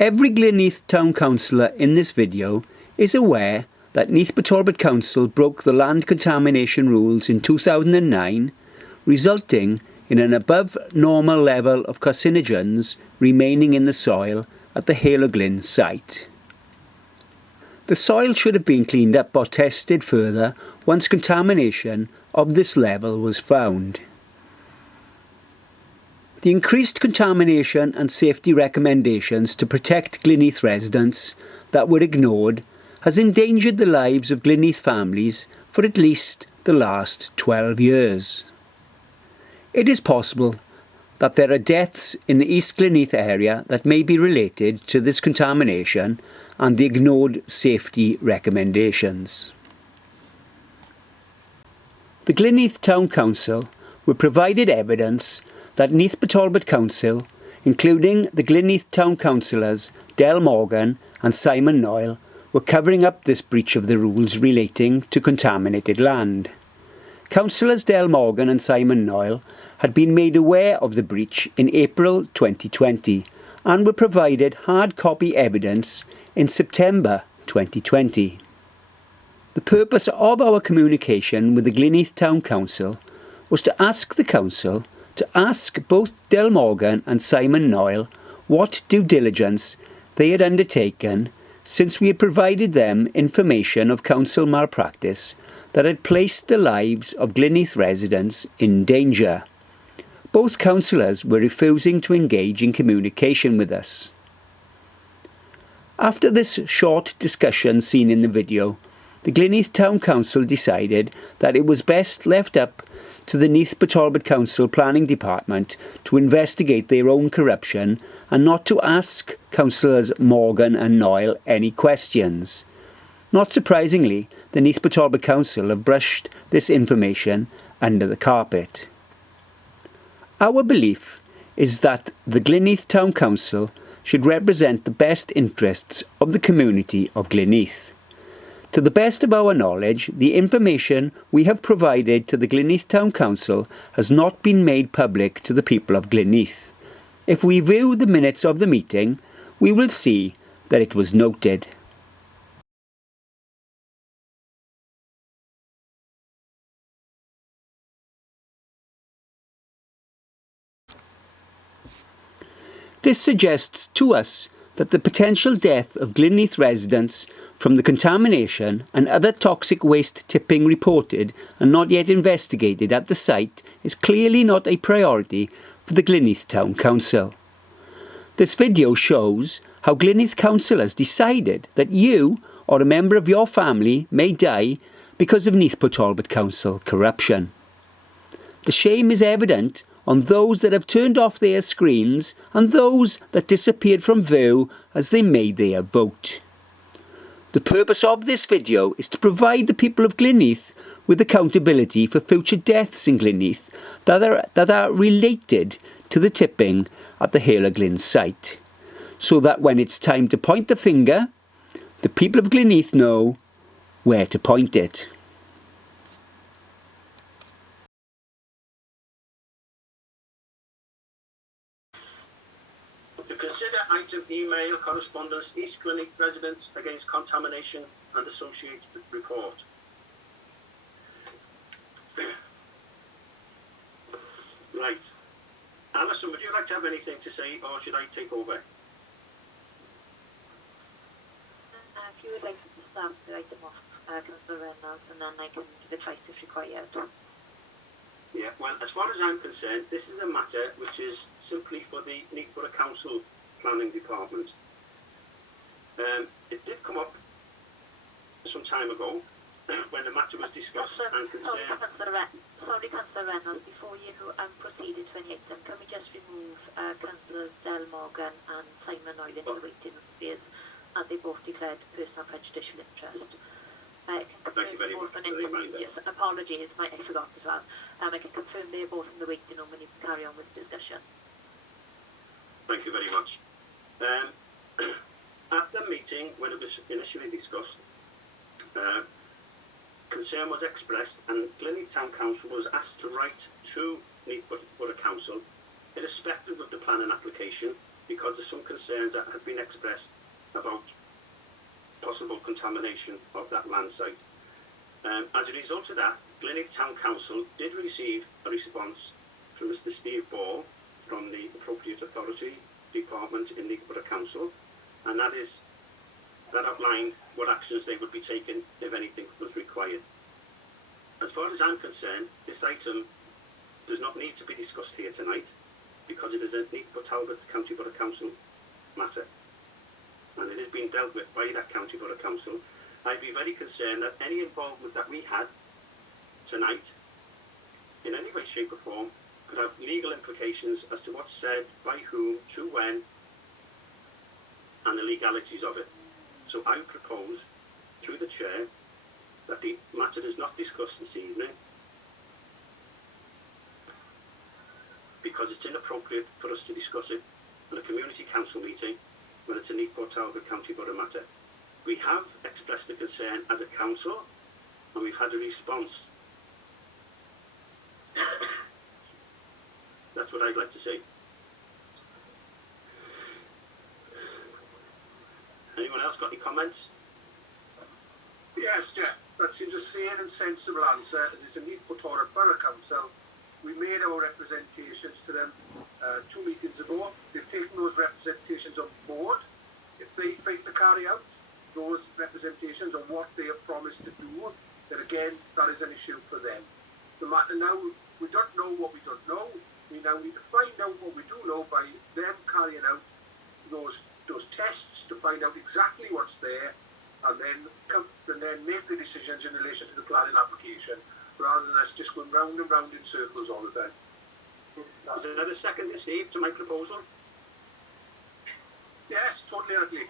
Every Glynneath Town Councillor in this video is aware that Neath Port Talbot Council broke the land contamination rules in 2009, resulting in an above normal level of carcinogens remaining in the soil at the Heol-y-Glyn site. The soil should have been cleaned up or tested further once contamination of this level was found. The increased contamination and safety recommendations to protect Glynneath residents that were ignored has endangered the lives of Glynneath families for at least the last 12 years. It is possible that there are deaths in the East Glynneath area that may be related to this contamination and the ignored safety recommendations. The Glynneath Town Council were provided evidence that Neath Port Talbot Council, including the Glynneath Town Councillors Del Morgan and Simon Noyle, were covering up this breach of the rules relating to contaminated land. Councillors Del Morgan and Simon Noyle had been made aware of the breach in April 2020 and were provided hard copy evidence in September 2020. The purpose of our communication with the Glynneath Town Council was to ask the Council to ask both Del Morgan and Simon Noyle what due diligence they had undertaken since we had provided them information of council malpractice that had placed the lives of Glynneath residents in danger. Both councillors were refusing to engage in communication with us. After this short discussion seen in the video, the Glynneath Town Council decided that it was best left up to the Neath Port Talbot Council Planning Department to investigate their own corruption and not to ask Councillors Morgan and Noyle any questions. Not surprisingly, the Neath Port Talbot Council have brushed this information under the carpet. Our belief is that the Glynneath Town Council should represent the best interests of the community of Glynneath. To the best of our knowledge, the information we have provided to the Glynneath Town Council has not been made public to the people of Glynneath. If we view the minutes of the meeting, we will see that it was noted. This suggests to us that the potential death of Glynneath residents from the contamination and other toxic waste tipping reported and not yet investigated at the site is clearly not a priority for the Glynneath Town Council. This video shows how Glynneath councillors decided that you or a member of your family may die because of Neath Port Talbot Council corruption. The shame is evident on those that have turned off their screens and those that disappeared from view as they made their vote. The purpose of this video is to provide the people of Glynneath with accountability for future deaths in Glynneath that are related to the tipping at the Heol-y-Glyn site, so that when it's time to point the finger, the people of Glynneath know where to point it. To consider item email correspondence East Glynneath residents against contamination and associated report. Right. Alison, would you like to have anything to say or should I take over? If you would like to start the item off, Councillor Reynolds, and then I can give advice if required. Yeah, well, as far as I'm concerned, this is a matter which is simply for the Neath Port Council Planning Department. It did come up some time ago when the matter was discussed and concerned. Sorry, Councillor Reynolds, before you proceed to any item, can we just remove Councillors Del Morgan and Simon Noyle into the waiting areas as they both declared personal prejudicial interest? I can confirm they're both on into yes, apologies, I forgot as well. I can confirm they're both in the waiting room when you can carry on with discussion. Thank you very much. At the meeting, when it was initially discussed, concern was expressed and Glynneath Town Council was asked to write to Neath Port Council, irrespective of the planning application, because of some concerns that had been expressed about possible contamination of that land site. As a result of that, Glynneath Town Council did receive a response from Mr Steve Ball from the Appropriate Authority Department in Neath Port Council, and that outlined what actions they would be taking if anything was required. As far as I'm concerned, this item does not need to be discussed here tonight because it is a Neath Port Talbot County Borough Council matter, and it is being dealt with by that County Borough Council. I'd be very concerned that any involvement that we had tonight, in any way, shape or form, could have legal implications as to what's said, by whom, to when, and the legalities of it. So I would propose, through the Chair, that the matter is not discussed this evening because it's inappropriate for us to discuss it in a community council meeting when it's a Neath Port Talbot County Borough matter. We have expressed a concern as a council, and we've had a response. That's what I'd like to say. Anyone else got any comments? Yes, Jeff, that seems a sane and sensible answer. As it's a Neath Port Talbot Borough Council, we made our representations to them 2 meetings ago. They've taken those representations on board. If they fail to carry out those representations on what they have promised to do, then again, that is an issue for them. The matter now, we don't know what we don't know. We now need to find out what we do know by them carrying out those tests to find out exactly what's there, and then make the decisions in relation to the planning application, rather than us just going round and round in circles all the time. Is there a second received to my proposal? Yes, totally agree.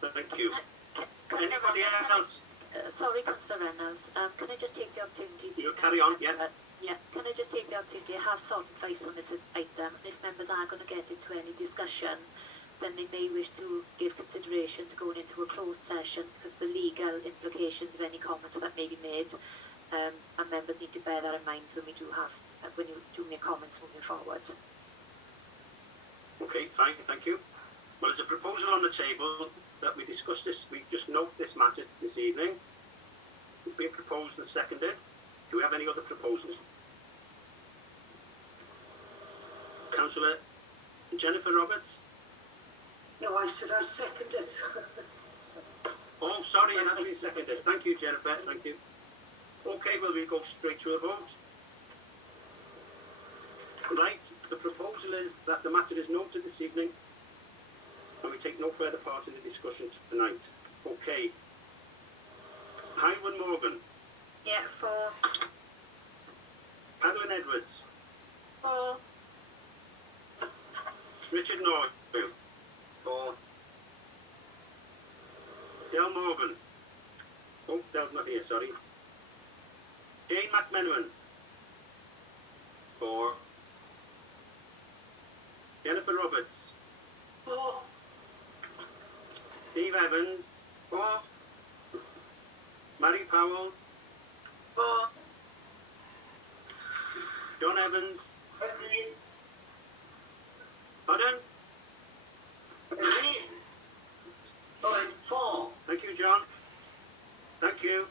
Thank you. Anybody else? Sorry, Councillor Reynolds. Can I just take the opportunity to... You carry on, yeah. Yeah, can I just take the opportunity to have sort advice on this item? And if members are going to get into any discussion, then they may wish to give consideration to going into a closed session because the legal implications of any comments that may be made, and members need to bear that in mind when we do have, when you do make comments moving forward. Okay, fine, thank you. Well, there's a proposal on the table that we discuss this, we just note this matter this evening. It's been proposed and seconded. Do we have any other proposals? Councillor Jennifer Roberts? No, I said I second it. Oh, sorry, it has been seconded. Thank you, Jennifer, thank you. Okay, well, we go straight to a vote. Right, the proposal is that the matter is noted this evening and we take no further part in the discussion tonight. Okay. Hywyn Morgan. Yeah, for... Padwyn Edwards. For... Richard Noyle. For... Del Morgan. Oh, Del's not here, sorry. Jane McMenamin. For... Jennifer Roberts. For... Steve Evans. For... Mary Powell. For... John Evans. Agree. Pardon? Agree. Sorry, 4. Thank you, John. Thank you.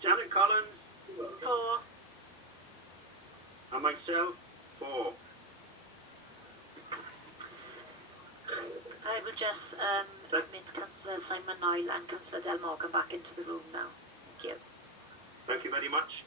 Janet Collins. For... And myself, 4. I will just admit Councillor Simon Noyle and Councillor Del Morgan back into the room now. Thank you. Thank you very much.